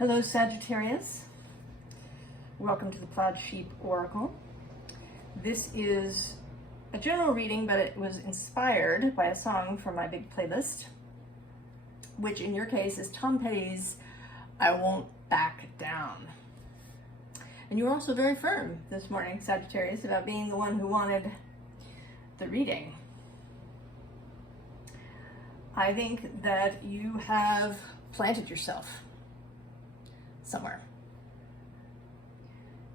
Hello, Sagittarius. Welcome to the Plaid Sheep Oracle. This is a general reading, but it was inspired by a song from my big playlist, which in your case is Tom Petty's I Won't Back Down. And you were also very firm this morning, Sagittarius, about being the one who wanted the reading. I think that you have planted yourself somewhere.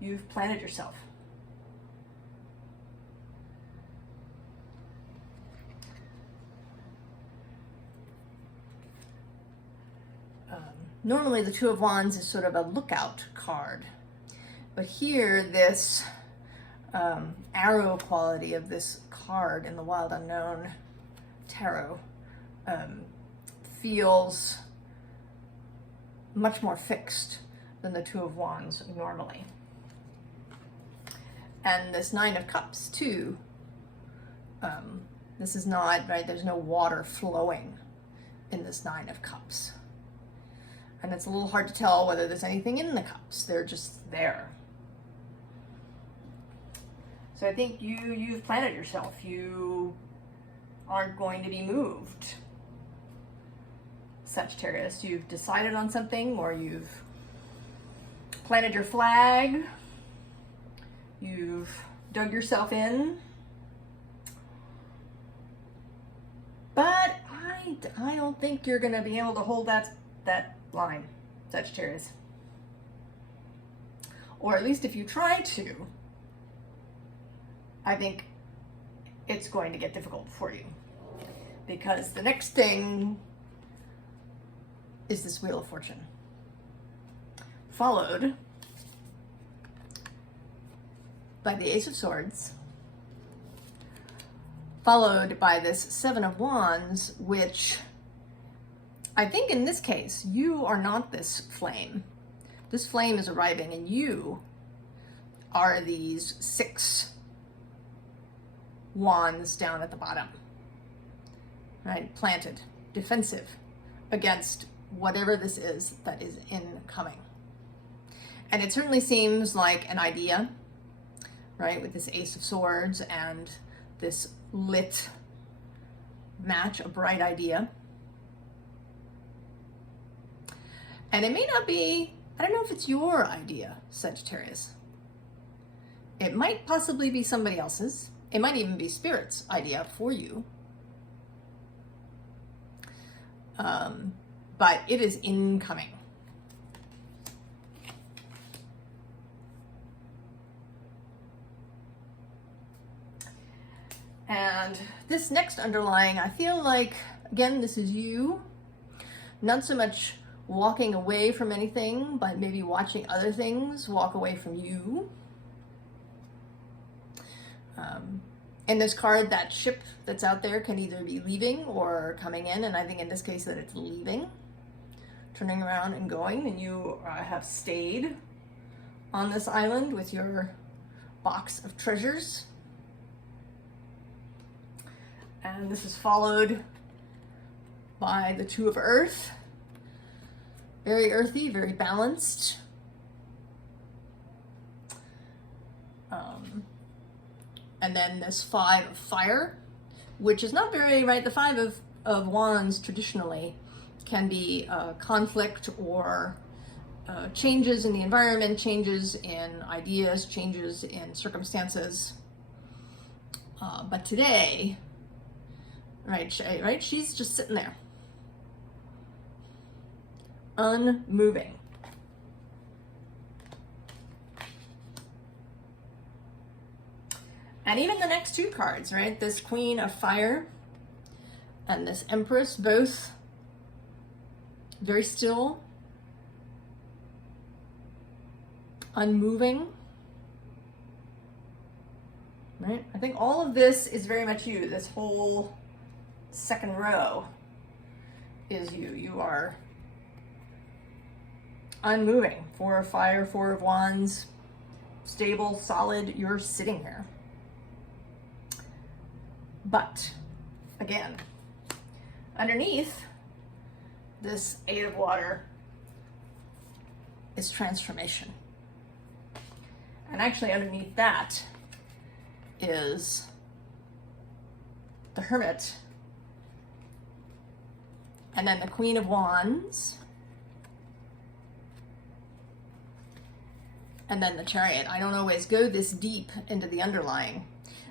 You've planted yourself. Normally the Two of Wands is sort of a lookout card, but here this arrow quality of this card in the Wild Unknown Tarot feels much more fixed than the Two of Wands normally. And this Nine of Cups too, this is not, right, there's no water flowing in this Nine of Cups. And it's a little hard to tell whether there's anything in the cups. They're just there. So I think you've planted yourself. You aren't going to be moved, Sagittarius. You've decided on something, or you've planted your flag. You've dug yourself in. But I don't think you're going to be able to hold that line, Sagittarius. Or at least if you try to, I think it's going to get difficult for you. Because the next thing is this Wheel of Fortune, followed by the Ace of Swords, followed by this Seven of Wands, which I think in this case, you are not this flame. This flame is arriving, and you are these 6 wands down at the bottom, right? Planted, defensive against whatever this is that is incoming. And it certainly seems like an idea, right? With this Ace of Swords and this lit match, a bright idea. And it may not be, I don't know if it's your idea, Sagittarius. It might possibly be somebody else's. It might even be Spirit's idea for you. But it is incoming. And this next underlying, I feel like, again, this is you. Not so much walking away from anything, but maybe watching other things walk away from you. In this card, that ship that's out there can either be leaving or coming in, and I think in this case that it's leaving, turning around and going, and you have stayed on this island with your box of treasures. And this is followed by the Two of Earth. Very earthy, very balanced. And then this Five of Fire, which is not very, right, the Five of Wands traditionally can be conflict or changes in the environment, changes in ideas, changes in circumstances. But today, right, she's just sitting there, unmoving. And even the next 2 cards, right, this Queen of Fire and this Empress, both very still, unmoving, right? I think all of this is very much you. This whole second row is you. You are unmoving. 4 of Fire, 4 of Wands, stable, solid. You're sitting here. But again, underneath this 8 of Water is transformation. And actually underneath that is the Hermit, and then the Queen of Wands, and then the Chariot. I don't always go this deep into the underlying,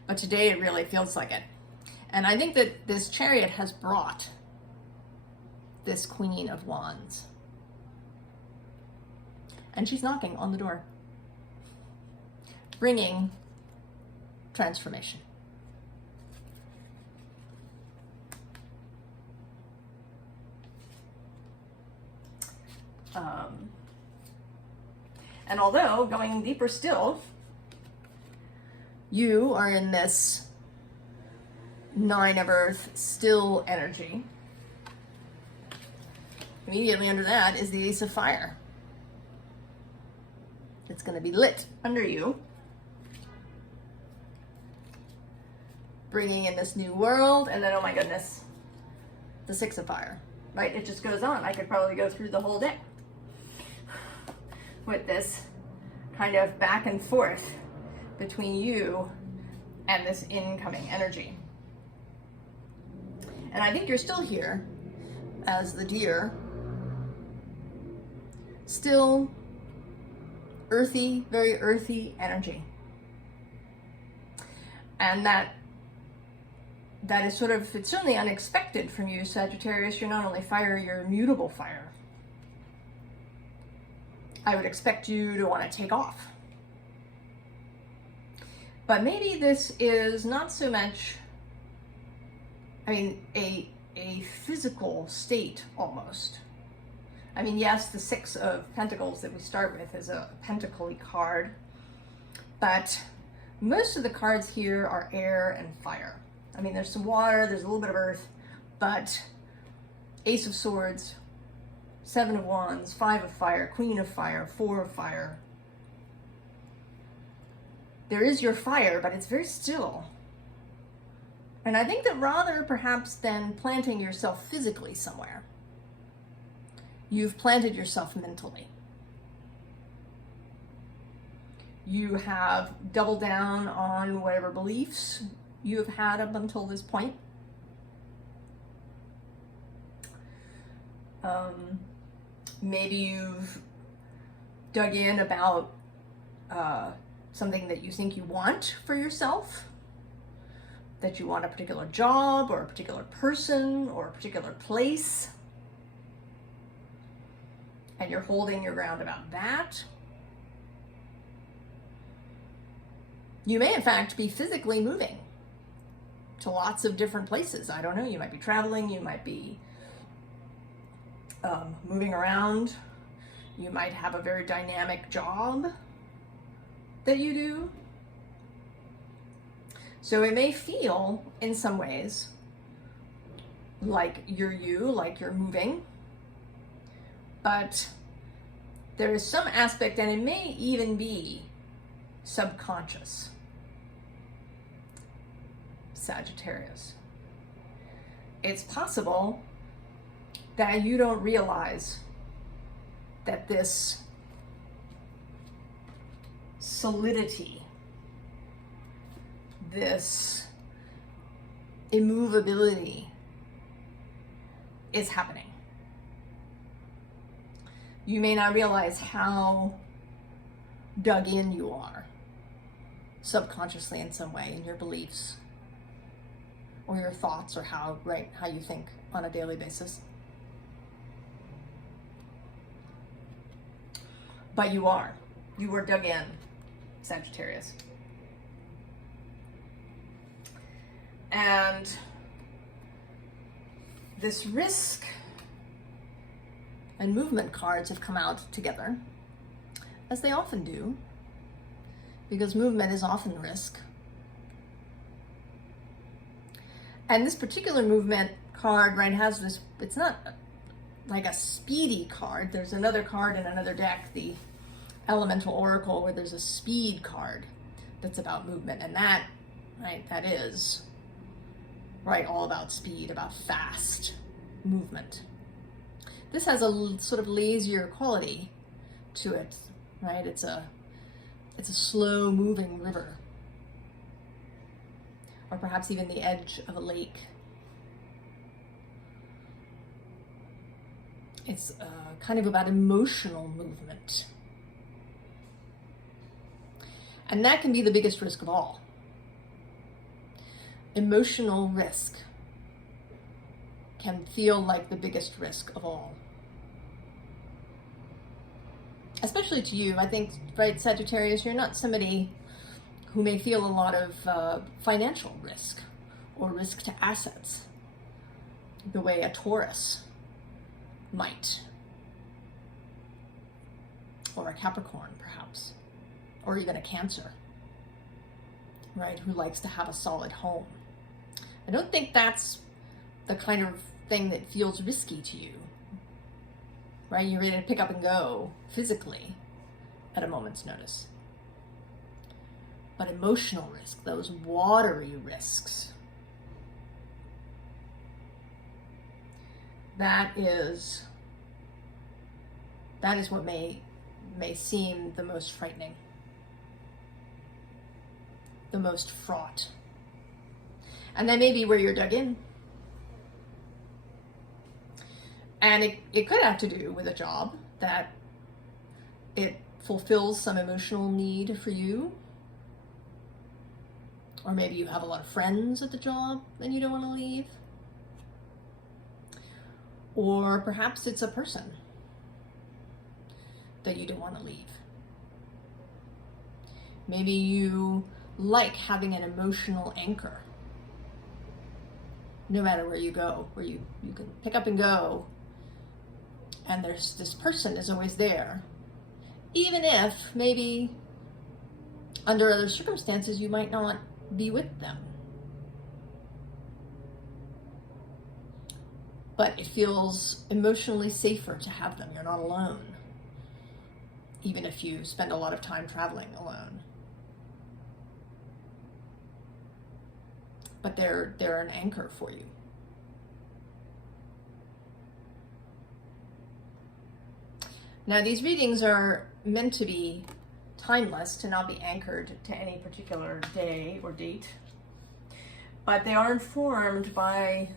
but today it really feels like it. And I think that this Chariot has brought this Queen of Wands. And she's knocking on the door, bringing transformation. And although, going deeper still, you are in this Nine of Earth still energy. Immediately under that is the Ace of Fire. It's going to be lit under you, bringing in this new world. And then, oh my goodness, the Six of Fire, right? It just goes on. I could probably go through the whole day with this kind of back and forth between you and this incoming energy. And I think you're still here as the Deer, still earthy, very earthy energy. And that is sort of, it's certainly unexpected from you, Sagittarius. You're not only fire, you're immutable fire. I would expect you to want to take off. But maybe this is not so much, I mean, a physical state almost. I mean, yes, the Six of Pentacles that we start with is a pentacle-y card, but most of the cards here are air and fire. I mean, there's some water, there's a little bit of earth, but Ace of Swords, Seven of Wands, Five of Fire, Queen of Fire, Four of Fire. There is your fire, but it's very still. And I think that rather perhaps than planting yourself physically somewhere, you've planted yourself mentally. You have doubled down on whatever beliefs you have had up until this point. Maybe you've dug in about something that you think you want for yourself, that you want a particular job or a particular person or a particular place, and you're holding your ground about that. You may in fact be physically moving to lots of different places. I don't know, you might be traveling, you might be moving around, you might have a very dynamic job that you do. So it may feel in some ways like you're moving, but there is some aspect, and it may even be subconscious, Sagittarius. It's possible that you don't realize that this solidity, this immovability is happening. You may not realize how dug in you are subconsciously in some way in your beliefs or your thoughts, or how you think on a daily basis. But you are dug in, Sagittarius. And this risk and movement cards have come out together, as they often do, because movement is often risk. And this particular movement card, right, has this, it's not like a speedy card. There's another card in another deck, the Elemental Oracle, where there's a speed card that's about movement. And that, right, that is, right, all about speed, about fast movement. This has a sort of lazier quality to it, right? It's a slow moving river, or perhaps even the edge of a lake. It's kind of about emotional movement. And that can be the biggest risk of all. Emotional risk can feel like the biggest risk of all. Especially to you, I think, right, Sagittarius, you're not somebody who may feel a lot of financial risk or risk to assets the way a Taurus might, or a Capricorn perhaps, or even a Cancer, right, who likes to have a solid home. I don't think that's the kind of thing that feels risky to you, right? You're ready to pick up and go physically at a moment's notice. But emotional risk, those watery risks, that is what may seem the most frightening, the most fraught. And that may be where you're dug in. And it could have to do with a job that it fulfills some emotional need for you. Or maybe you have a lot of friends at the job and you don't want to leave. Or perhaps it's a person that you don't want to leave. Maybe you like having an emotional anchor. No matter where you go, where you can pick up and go, and there's this person is always there. Even if maybe under other circumstances you might not be with them. But it feels emotionally safer to have them. You're not alone. Even if you spend a lot of time traveling alone. But they're an anchor for you. Now these readings are meant to be timeless, to not be anchored to any particular day or date. But they are informed by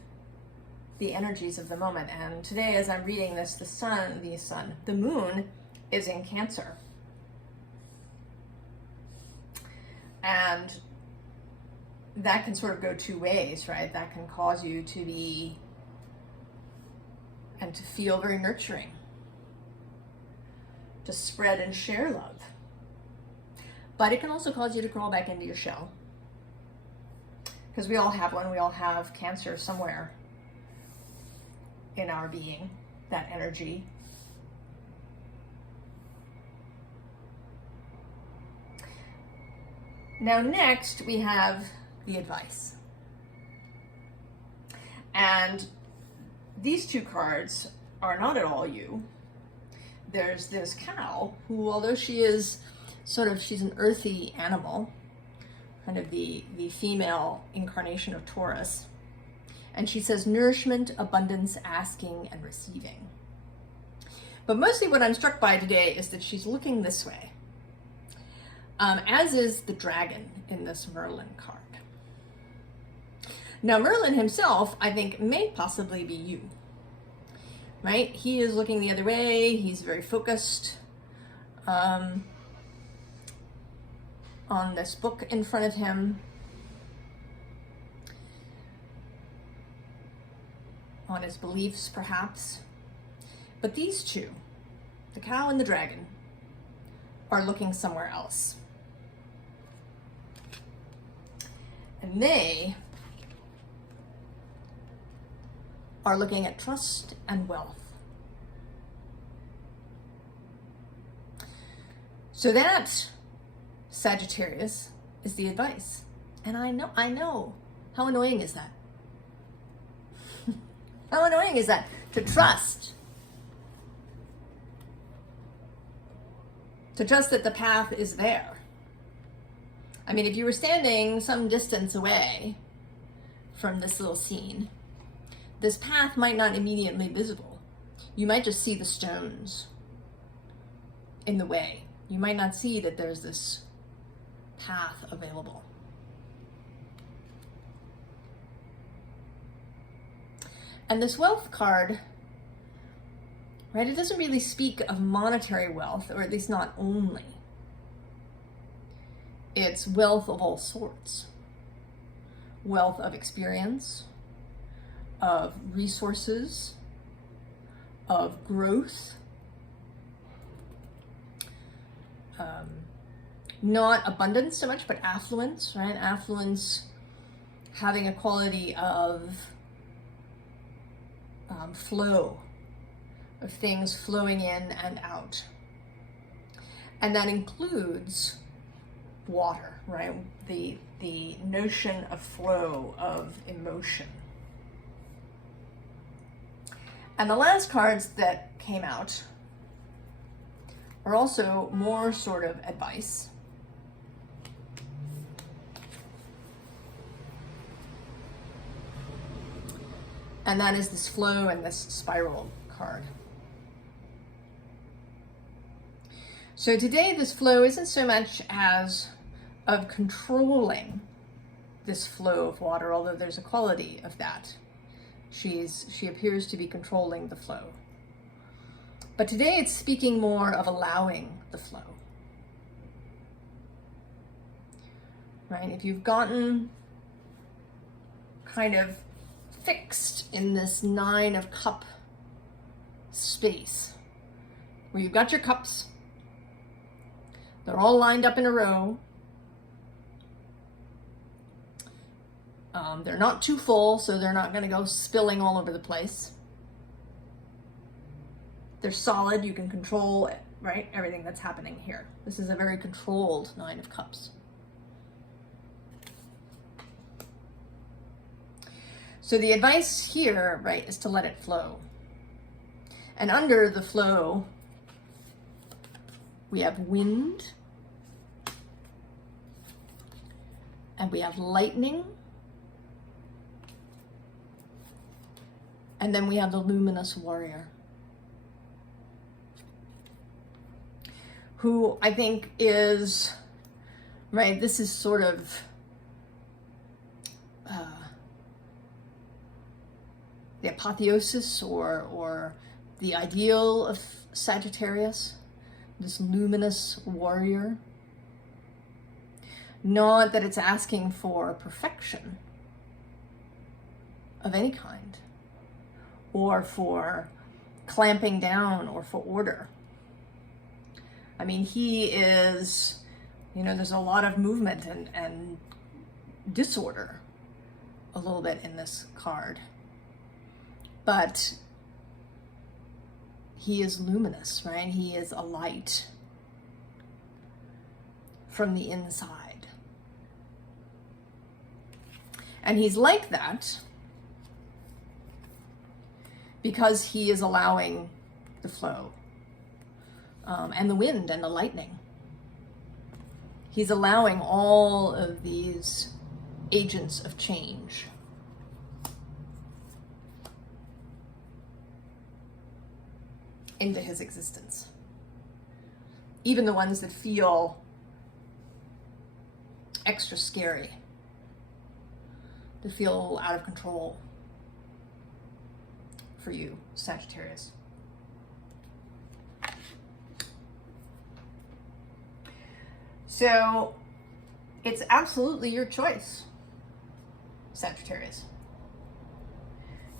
the energies of the moment. And today, as I'm reading this, the moon is in Cancer. And that can sort of go two ways, right? That can cause you to be and to feel very nurturing, to spread and share love. But it can also cause you to crawl back into your shell. Because we all have one, we all have Cancer somewhere in our being, that energy. Now next we have the advice. And these two cards are not at all you. There's this cow who, although she is she's an earthy animal, kind of the female incarnation of Taurus. And she says nourishment, abundance, asking, and receiving. But mostly what I'm struck by today is that she's looking this way, as is the dragon in this Merlin card. Now Merlin himself, I think, may possibly be you, right? He is looking the other way. He's very focused on this book in front of him, on his beliefs perhaps. But these two, the cow and the dragon, are looking somewhere else. And they are looking at trust and wealth. So that, Sagittarius, is the advice. And I know. How annoying is that? How annoying is that? To trust. To trust that the path is there. I mean, if you were standing some distance away from this little scene, this path might not immediately be visible. You might just see the stones in the way. You might not see that there's this path available. And this wealth card, right, it doesn't really speak of monetary wealth, or at least not only. It's wealth of all sorts. Wealth of experience, of resources, of growth. Not abundance so much, but affluence, right? Affluence having a quality of flow, of things flowing in and out. And that includes water, right? The notion of flow, of emotion. And the last cards that came out are also more sort of advice. And that is this flow and this spiral card. So today this flow isn't so much as of controlling this flow of water, although there's a quality of that. She appears to be controlling the flow. But today it's speaking more of allowing the flow. Right? If you've gotten kind of fixed in this 9 of Cup space, where you've got your cups, they're all lined up in a row. They're not too full, so they're not going to go spilling all over the place. They're solid. You can control it, right? Everything that's happening here. This is a very controlled 9 of Cups. So the advice here, right, is to let it flow. And under the flow, we have wind, and we have lightning, and then we have the Luminous Warrior, who I think is, right, this is sort of the apotheosis or the ideal of Sagittarius, this luminous warrior. Not that it's asking for perfection of any kind, or for clamping down, or for order. I mean, he is, you know, there's a lot of movement and disorder a little bit in this card. But he is luminous, right? He is a light from the inside. And he's like that because he is allowing the flow and the wind and the lightning. He's allowing all of these agents of change into his existence. Even the ones that feel extra scary, that feel out of control for you, Sagittarius. So it's absolutely your choice, Sagittarius.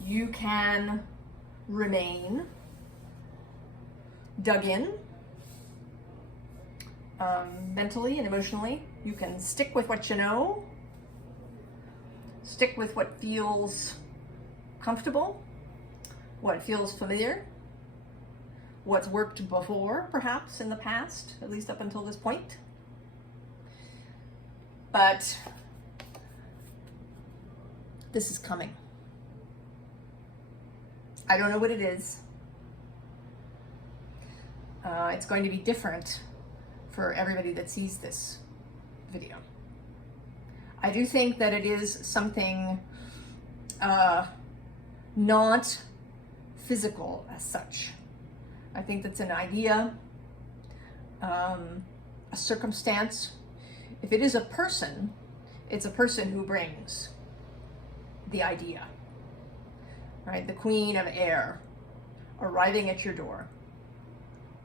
You can remain dug in mentally and emotionally. You can stick with what you know, stick with what feels comfortable, what feels familiar, what's worked before, perhaps in the past, at least up until this point. But this is coming. I don't know what it is. It's going to be different for everybody that sees this video. I do think that it is something not physical as such. I think that's an idea. a circumstance. If it is a person, it's a person who brings the idea, right? The Queen of Air arriving at your door,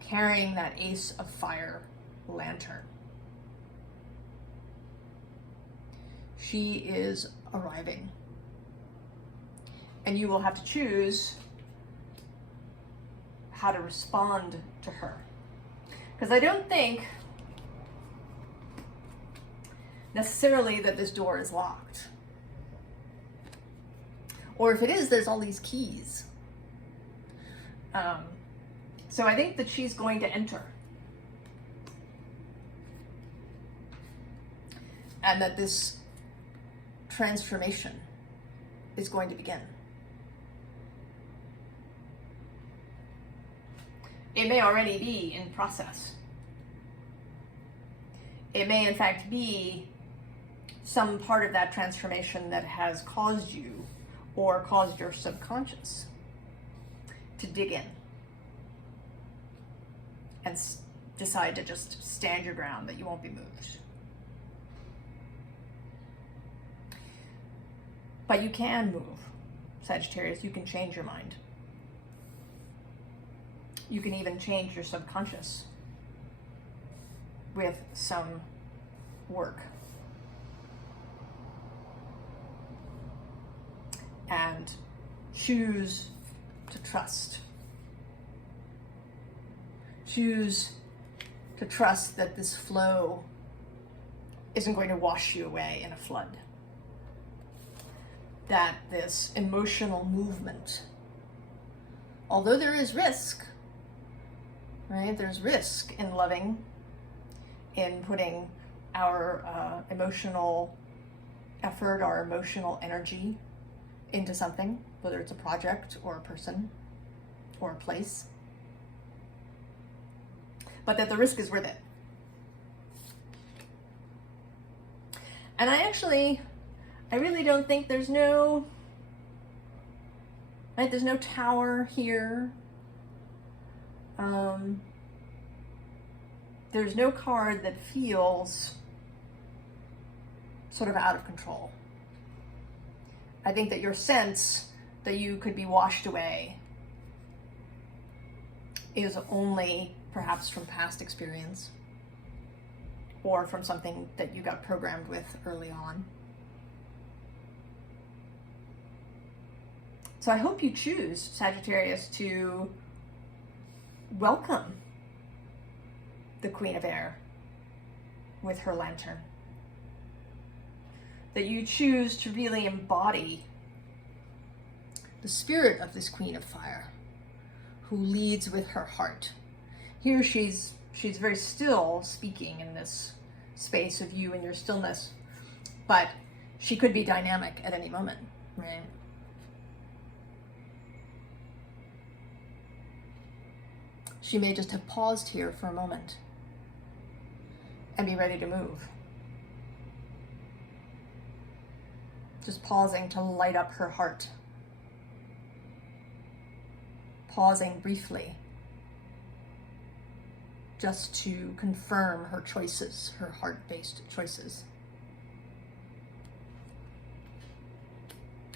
carrying that Ace of Fire lantern. She is arriving. And you will have to choose how to respond to her. Because I don't think necessarily that this door is locked. Or if it is, there's all these keys. So I think that she's going to enter. And that this transformation is going to begin. It may already be in process. It may in fact be some part of that transformation that has caused you or caused your subconscious to dig in and decide to just stand your ground, that you won't be moved. But you can move, Sagittarius. You can change your mind. You can even change your subconscious with some work. And choose to trust. Choose to trust that this flow isn't going to wash you away in a flood. That this emotional movement, although there is risk, right? There's risk in loving, in putting our emotional effort, our emotional energy into something, whether it's a project or a person or a place, but that the risk is worth it. And I really don't think there's no tower here. There's no card that feels sort of out of control. I think that your sense that you could be washed away is only perhaps from past experience or from something that you got programmed with early on. So I hope you choose, Sagittarius, to welcome the Queen of Air with her lantern. That you choose to really embody the spirit of this Queen of Fire, who leads with her heart. Here she's very still speaking in this space of you and your stillness, but she could be dynamic at any moment, right? She may just have paused here for a moment and be ready to move. Just pausing to light up her heart. Pausing briefly just to confirm her choices, her heart-based choices.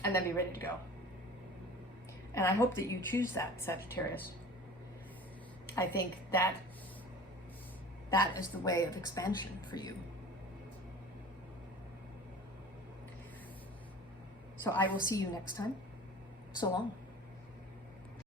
And then be ready to go. And I hope that you choose that, Sagittarius. I think that is the way of expansion for you. So I will see you next time. So long.